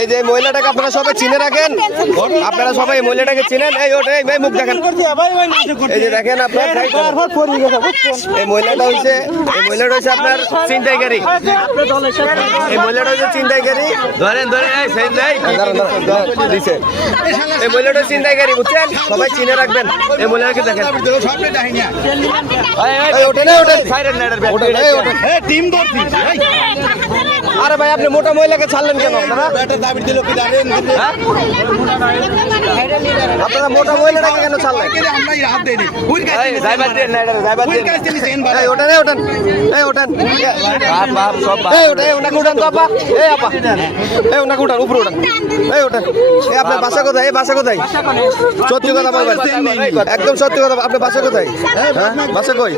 এই যে মহিলাটাকে আপনারা সবাই চিনে রাখেন, আপনারা সবাই এই মহিলাটাকে চিনেন। এই ওঠে এই মুখ দেখেন, এই যে দেখেন আপনার এই মহিলাটা হচ্ছে আপনার ছিনতাইকারী। এই মহিলাটা হচ্ছে ছিনতাইকারী, ধরেন দিছে। এই মহিলাটা ছিনতাইকারী, বুঝছেন? সবাই চিনে রাখবেন এই মহিলাকে। দেখেন আরে ভাই আপনি মোটা মহিলাকে ছাড়লেন কেন? আপনারা মোটা মহিলাটাকে কেন ছাড়লেন? আপনার বাসা কোথায়? এই বাসা কোথায়? সত্যি কথা বলবেন, একদম সত্যি কথা। আপনার বাসা কোথায়? বাসা কই?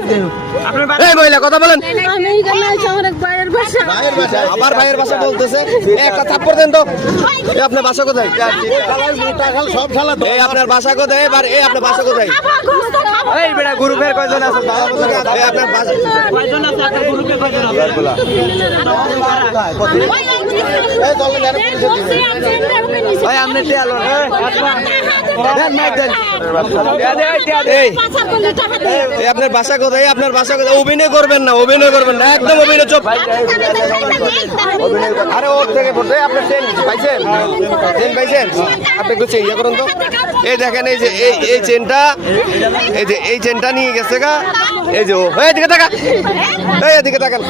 এই মহিলা কথা বলেন। আমার ভাইয়ের বাসা বলতেছে, একটা থাপ্পড় দেন তো। আপনার বাসা কোথায়? এই আপনার বাসা কোথায়? এবার এই আপনার বাসা কোথায়? এই বেটা গ্রুপের কয়জন আছে? আপনার বাসা ভাই আপনি আপনার বাসা কোথায়? আপনার বাসা কোথায়? অভিনয় করবেন না, অভিনয় করবেন না, একদম অভিনয় চোপ। আরে ওর থেকে আপনি ট্রেন পাইছেন? ট্রেন পাইছেন? আপনি একটু ইয়ে করুন তো। এই দেখেন এই যে এই চেনটা, এই চেনটা নিয়ে গেছে গা। এই যে ও এদিকে তাকান, এদিকে তাকান।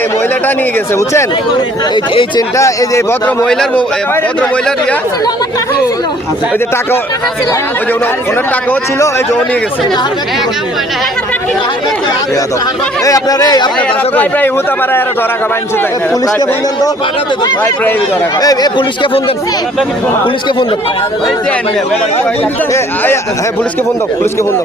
এই মহিলাটা নিয়ে গেছে, বুঝছেন? এই চেনটা, এই যে ভদ্র মহিলার ইয়া, ওই যে টাকা, ওই যে ওনার টাকাও ছিল, এই যে ও নিয়ে গেছে। আপনার পুলিশকে ফোন দেন তো, পুলিশকে ফোন দেন, পুলিশকে ফোন দেন, পুলিশকে ফোন দাও, পুলিশকে ফোন দাও।